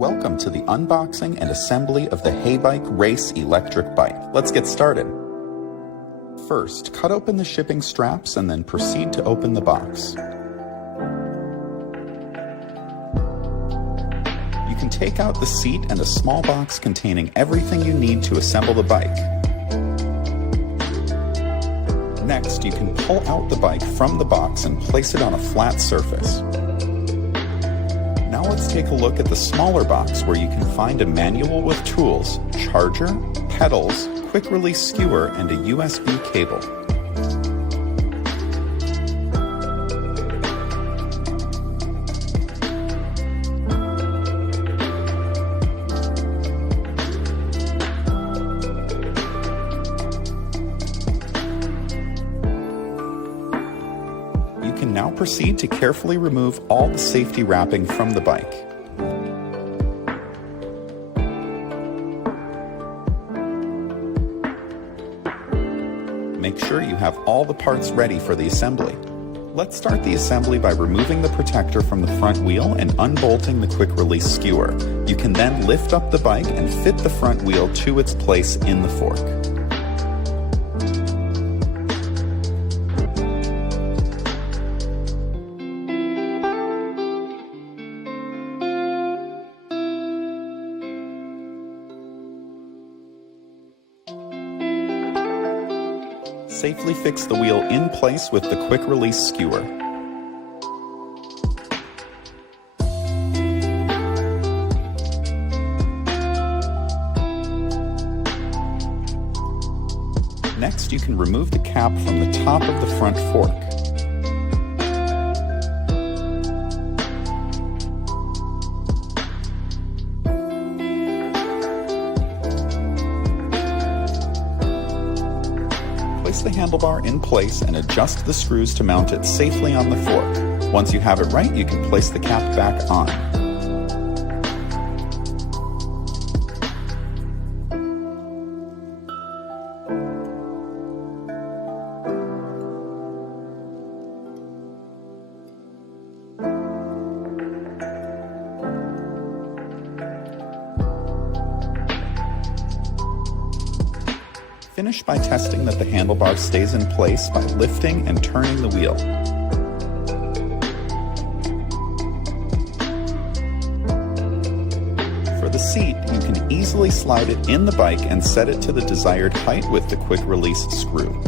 Welcome to the unboxing and assembly of the Ebike Race electric bike. Let's get started. First, cut open the shipping straps and then proceed to open the box. You can take out the seat and a small box containing everything you need to assemble the bike. Next, you can pull out the bike from the box and place it on a flat surface. Now let's take a look at the smaller box where you can find a manual with tools, charger, pedals, quick release skewer, and a USB cable. You can now proceed to carefully remove all the safety wrapping from the bike. Make sure you have all the parts ready for the assembly. Let's start the assembly by removing the protector from the front wheel and unbolting the quick release skewer. You can then lift up the bike and fit the front wheel to its place in the fork. Safely fix the wheel in place with the quick release skewer. Next, you can remove the cap from the top of the front fork. Place the handlebar in place and adjust the screws to mount it safely on the fork. Once you have it right, you can place the cap back on. Finish by testing that the handlebar stays in place by lifting and turning the wheel. For the seat, you can easily slide it in the bike and set it to the desired height with the quick release screw.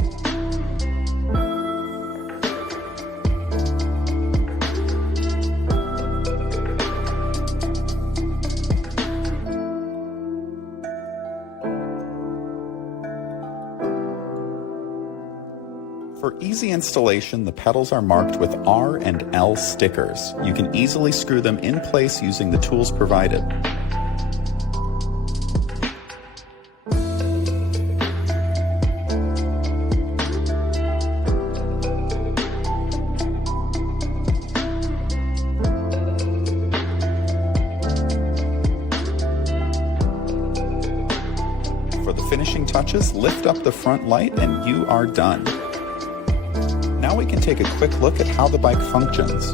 For easy installation, the pedals are marked with R and L stickers. You can easily screw them in place using the tools provided. For the finishing touches, lift up the front light and you are done. Now we can take a quick look at how the bike functions.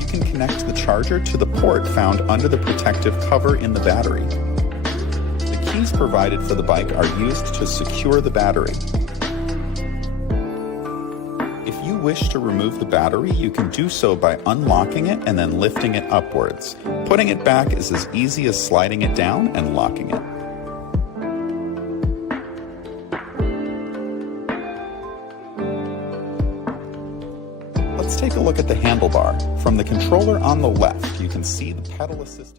You can connect the charger to the port found under the protective cover in the battery. The keys provided for the bike are used to secure the battery. If you wish to remove the battery, you can do so by unlocking it and then lifting it upwards. Putting it back is as easy as sliding it down and locking it. Let's take a look at the handlebar. From the controller on the left, you can see the pedal assistant.